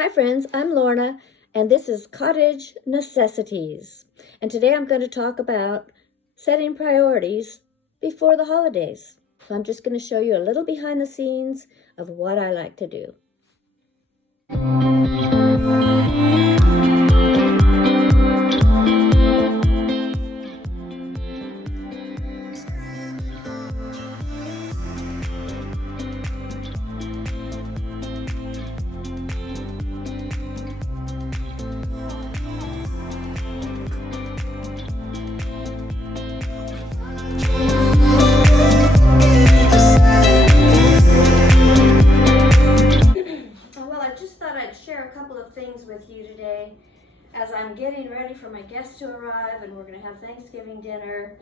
Hi friends, I'm Lorna, and this is Cottage Necessities. And today I'm going to talk about setting priorities before the holidays. So I'm just going to show you a little behind the scenes of what I like to do. Share a couple of things with you today as I'm getting ready for my guests to arrive and we're going to have Thanksgiving dinner.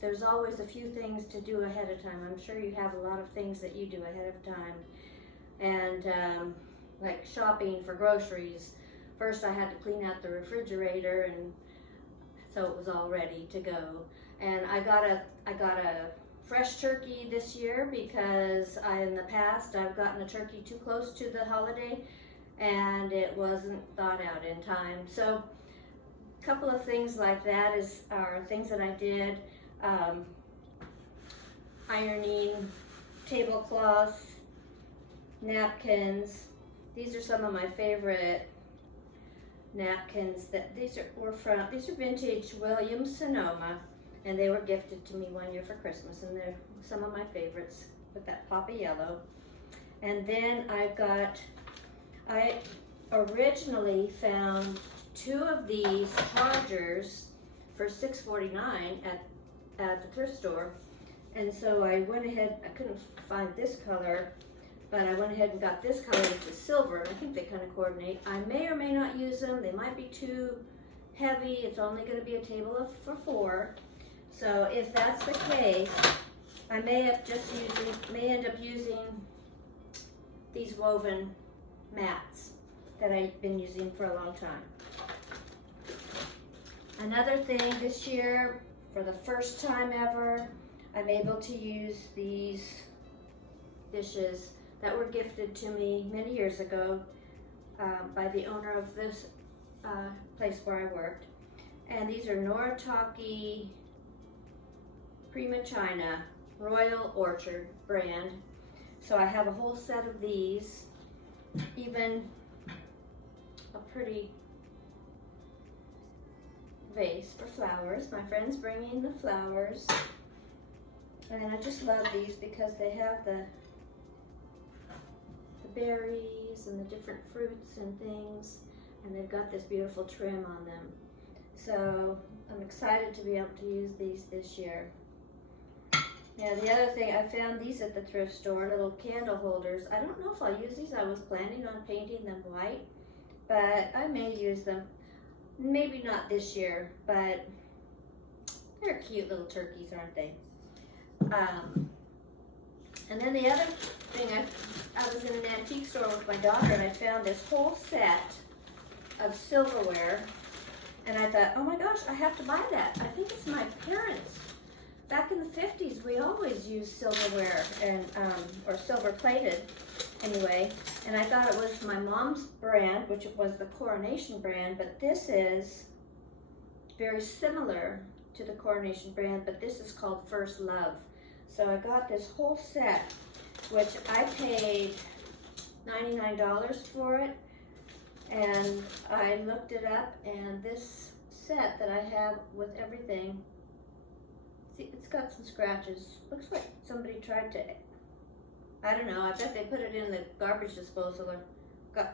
There's always a few things to do ahead of time. I'm sure you have a lot of things that you do ahead of time, and like shopping for groceries. First I had to clean out the refrigerator, and so it was all ready to go. And I got a fresh turkey this year because in the past I've gotten a turkey too close to the holiday and it wasn't thawed out in time. So a couple of things like that are things that I did. Ironing tablecloths, napkins. These are some of my favorite napkins. These are vintage Williams Sonoma, and they were gifted to me one year for Christmas, and they're some of my favorites with that pop of yellow. And then I originally found two of these chargers for $6.49 at the thrift store, and so I went ahead. I couldn't find this color, but I went ahead and got this color, which is silver, and I think they kind of coordinate. I may or may not use them. They might be too heavy. It's only going to be a table for 4. So if that's the case, I may end up using these woven mats that I've been using for a long time. Another thing this year, for the first time ever, I'm able to use these dishes that were gifted to me many years ago by the owner of this place where I worked. And these are Noritake Prima China Royal Orchard brand. So I have a whole set of these, even a pretty vase for flowers. My friend's bringing the flowers, and I just love these because they have the berries and the different fruits and things, and they've got this beautiful trim on them. So I'm excited to be able to use these this year. Now the other thing, I found these at the thrift store, little candle holders. I don't know if I'll use these. I was planning on painting them white, but I may use them. Maybe not this year, but they're cute little turkeys, aren't they? And then the other thing, I was in an antique store with my daughter, and I found this whole set of silverware, and I thought, oh my gosh, I have to buy that. I think it's my parents'. Back in the 50s, we always used silverware and or silver plated anyway. And I thought it was my mom's brand, which was the Coronation brand, but this is very similar to the Coronation brand, but this is called First Love. So I got this whole set, which I paid $99 for it, and I looked it up, and this set that I have with everything, see, it's got some scratches. Looks like somebody tried to, I don't know, I bet they put it in the garbage disposal, or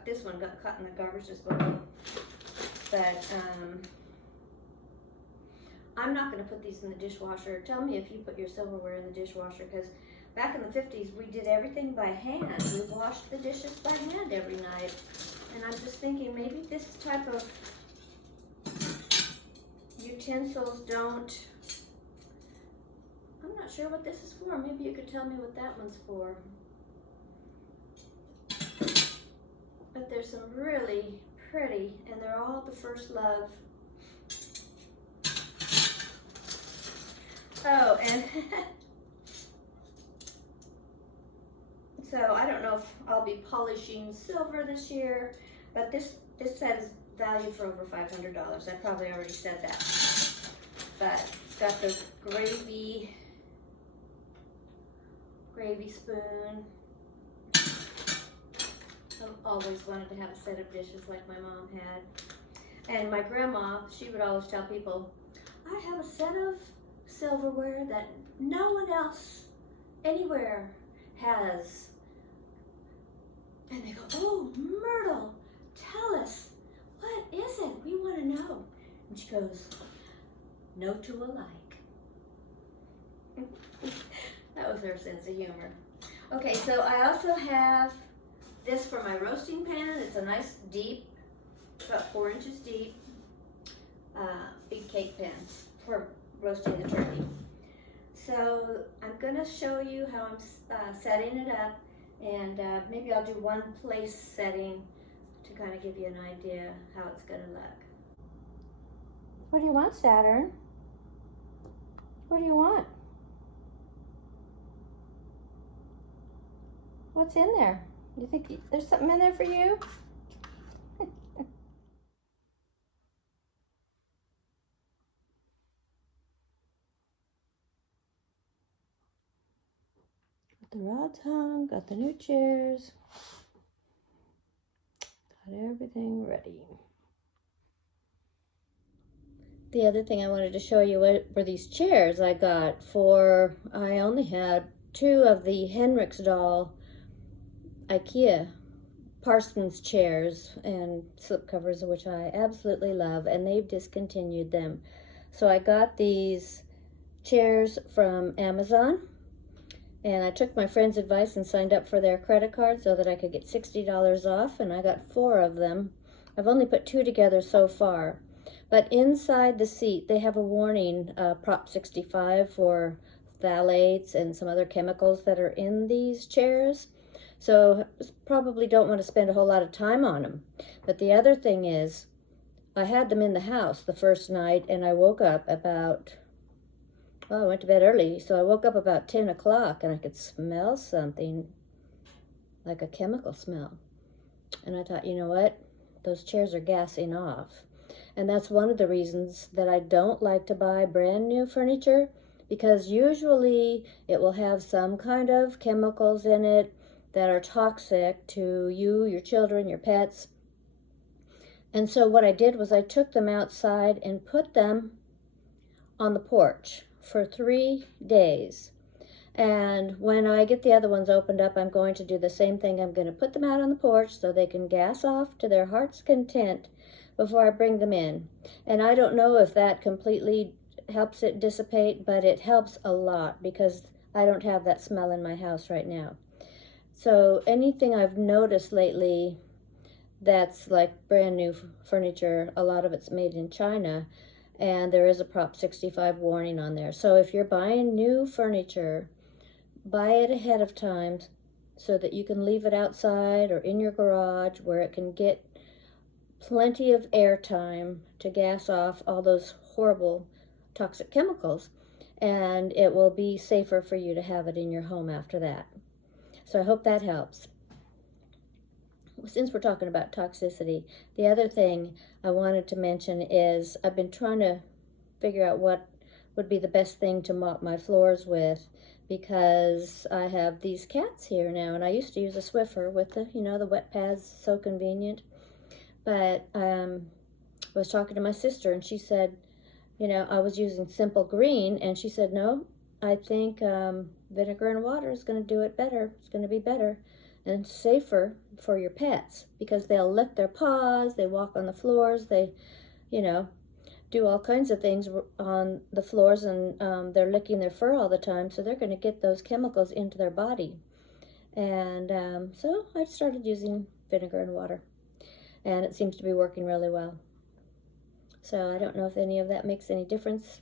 this one got caught in the garbage disposal. But I'm not going to put these in the dishwasher. Tell me if you put your silverware in the dishwasher, because back in the 50s, we did everything by hand. We washed the dishes by hand every night. And I'm just thinking, maybe this type of utensils don't, I'm not sure what this is for. Maybe you could tell me what that one's for. But there's some really pretty, and they're all the First Love. Oh, and So I don't know if I'll be polishing silver this year, but this set is valued for over $500. I probably already said that. But it's got the gravy spoon. I've always wanted to have a set of dishes like my mom had. And my grandma, she would always tell people, I have a set of silverware that no one else anywhere has. And they go, oh, Myrtle, tell us, what is it? We want to know. And she goes, no two alike. That was her sense of humor. Okay, so I also have this for my roasting pan. It's a nice deep, about 4 inches deep, big cake pan for roasting the turkey. So I'm gonna show you how I'm setting it up, and maybe I'll do one place setting to kind of give you an idea how it's gonna look. What do you want, Saturn? What do you want? What's in there? You think there's something in there for you? Got the rods hung, got the new chairs, got everything ready. The other thing I wanted to show you were these chairs I got for, I only had 2 of the Henrik's doll IKEA Parsons chairs and slipcovers, which I absolutely love, and they've discontinued them. So I got these chairs from Amazon, and I took my friend's advice and signed up for their credit card so that I could get $60 off, and I got 4 of them. I've only put 2 together so far. But inside the seat, they have a warning, Prop 65, for phthalates and some other chemicals that are in these chairs. So probably don't want to spend a whole lot of time on them. But the other thing is, I had them in the house the first night, and I woke up about, well, I went to bed early, so I woke up about 10 o'clock, and I could smell something like a chemical smell. And I thought, you know what? Those chairs are gassing off. And that's one of the reasons that I don't like to buy brand new furniture, because usually it will have some kind of chemicals in it that are toxic to you, your children, your pets. And so what I did was I took them outside and put them on the porch for 3 days. And when I get the other ones opened up, I'm going to do the same thing. I'm going to put them out on the porch so they can gas off to their heart's content before I bring them in. And I don't know if that completely helps it dissipate, but it helps a lot because I don't have that smell in my house right now. So anything I've noticed lately that's like brand new furniture, a lot of it's made in China, and there is a Prop 65 warning on there. So if you're buying new furniture, buy it ahead of time so that you can leave it outside or in your garage where it can get plenty of air time to gas off all those horrible toxic chemicals, and it will be safer for you to have it in your home after that. So I hope that helps. Since we're talking about toxicity, the other thing I wanted to mention is I've been trying to figure out what would be the best thing to mop my floors with, because I have these cats here now, and I used to use a Swiffer with the, the wet pads, so convenient. But I was talking to my sister, and she said, I was using Simple Green, and she said, no, I think vinegar and water is going to do it better. It's going to be better and safer for your pets, because they'll lick their paws, they walk on the floors, they, do all kinds of things on the floors, and they're licking their fur all the time, so they're going to get those chemicals into their body. And so I started using vinegar and water, and it seems to be working really well. So I don't know if any of that makes any difference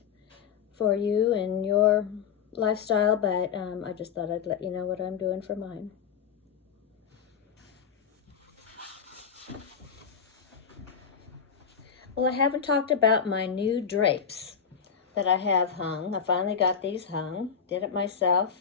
for you and your lifestyle, but I just thought I'd let you know what I'm doing for mine. Well, I haven't talked about my new drapes that I have hung. I finally got these hung, did it myself.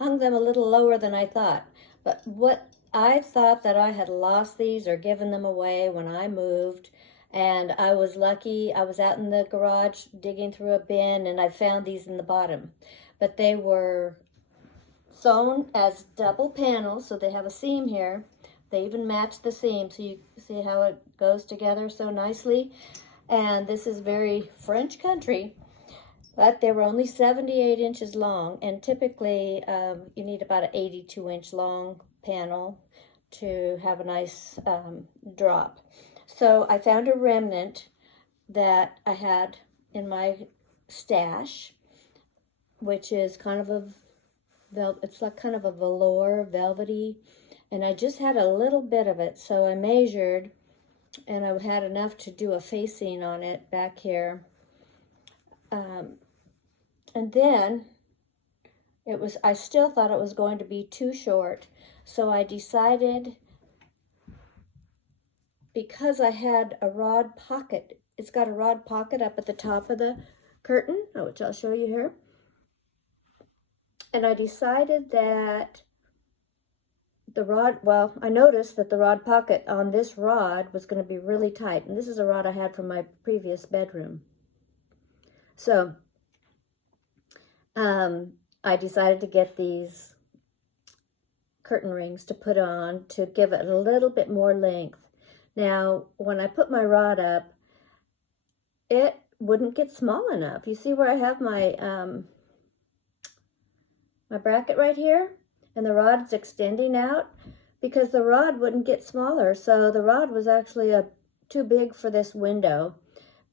Hung them a little lower than I thought, But what I thought that I had lost these or given them away when I moved, and I was lucky. I was out in the garage digging through a bin, and I found these in the bottom. But they were sewn as double panels, so they have a seam here. They even match the seam, so you see how it goes together so nicely. And this is very French country, but they were only 78 inches long, and typically you need about an 82-inch long panel to have a nice drop. So I found a remnant that I had in my stash, which is kind of it's like kind of a velour, velvety, and I just had a little bit of it, so I measured, and I had enough to do a facing on it back here. And then I still thought it was going to be too short, so I decided, because I had a rod pocket, it's got a rod pocket up at the top of the curtain, which I'll show you here. And I decided that I noticed that the rod pocket on this rod was going to be really tight. And this is a rod I had from my previous bedroom. So I decided to get these curtain rings to put on to give it a little bit more length. Now, when I put my rod up, it wouldn't get small enough. You see where I have my my bracket right here, and the rod's extending out because the rod wouldn't get smaller. So the rod was actually too big for this window.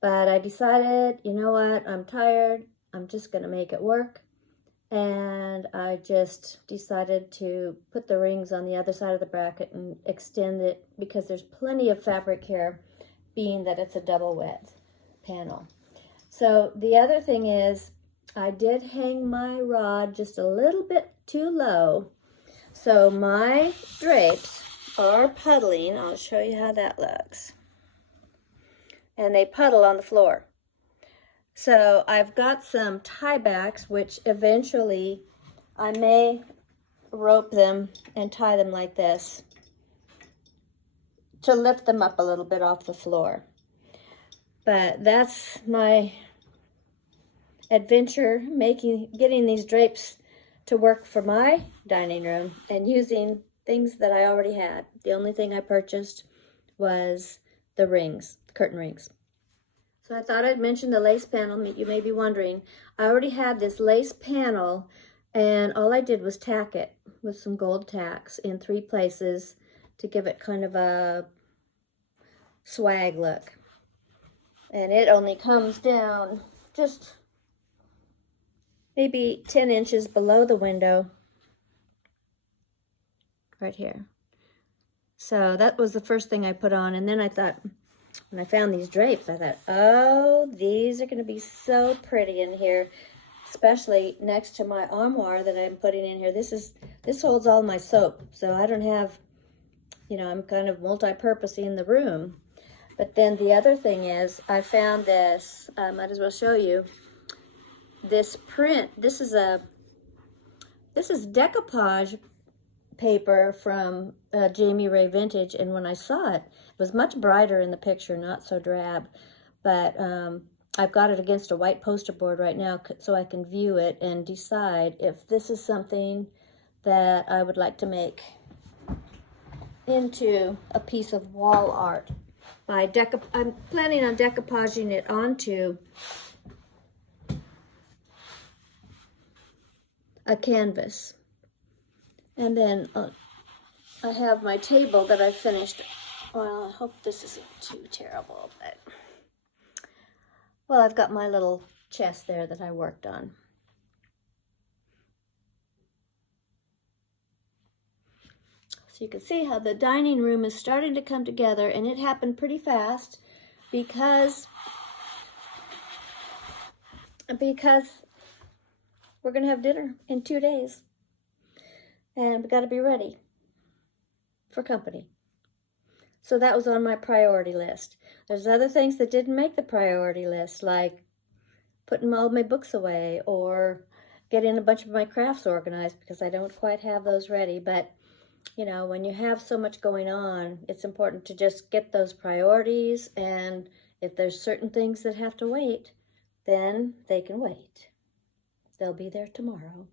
But I decided, you know what, I'm tired. I'm just going to make it work. And I just decided to put the rings on the other side of the bracket and extend it because there's plenty of fabric here, being that it's a double width panel. So the other thing is, I did hang my rod just a little bit too low. So my drapes are puddling. I'll show you how that looks. And they puddle on the floor. So I've got some tie backs, which eventually I may rope them and tie them like this to lift them up a little bit off the floor. But that's my adventure, getting these drapes to work for my dining room and using things that I already had. The only thing I purchased was the rings, curtain rings. So I thought I'd mention the lace panel. You may be wondering, I already had this lace panel, and all I did was tack it with some gold tacks in 3 places to give it kind of a swag look. And it only comes down just maybe 10 inches below the window, right here. So that was the first thing I put on, and then I thought, when I found these drapes, I thought, oh, these are going to be so pretty in here, especially next to my armoire that I'm putting in here. This holds all my soap, so I don't have, I'm kind of multi-purposing the room. But then the other thing is, I found this, I might as well show you, this print. This is decoupage paper from Jamie Ray Vintage, and when I saw it, it was much brighter in the picture, not so drab. But I've got it against a white poster board right now so I can view it and decide if this is something that I would like to make into a piece of wall art. I'm planning on decoupaging it onto a canvas. And then I have my table that I finished. Well, I hope this isn't too terrible, but well, I've got my little chest there that I worked on. So you can see how the dining room is starting to come together, and it happened pretty fast because we're going to have dinner in 2 days. And we got to be ready for company. So that was on my priority list. There's other things that didn't make the priority list, like putting all my books away or getting a bunch of my crafts organized, because I don't quite have those ready. But you know, when you have so much going on, it's important to just get those priorities, and if there's certain things that have to wait, then they can wait. They'll be there tomorrow.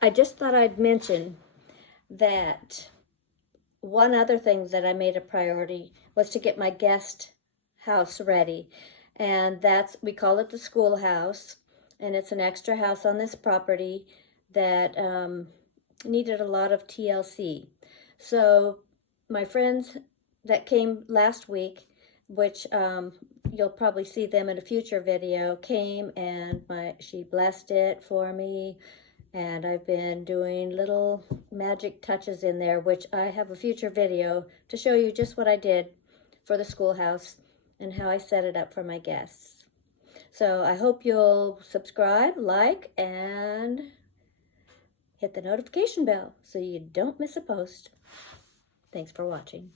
I just thought I'd mention that one other thing that I made a priority was to get my guest house ready. And we call it the schoolhouse. And it's an extra house on this property that needed a lot of TLC. So my friends that came last week, which you'll probably see them in a future video, came and she blessed it for me. And I've been doing little magic touches in there, which I have a future video to show you just what I did for the schoolhouse and how I set it up for my guests. So I hope you'll subscribe, like, and hit the notification bell so you don't miss a post. Thanks for watching.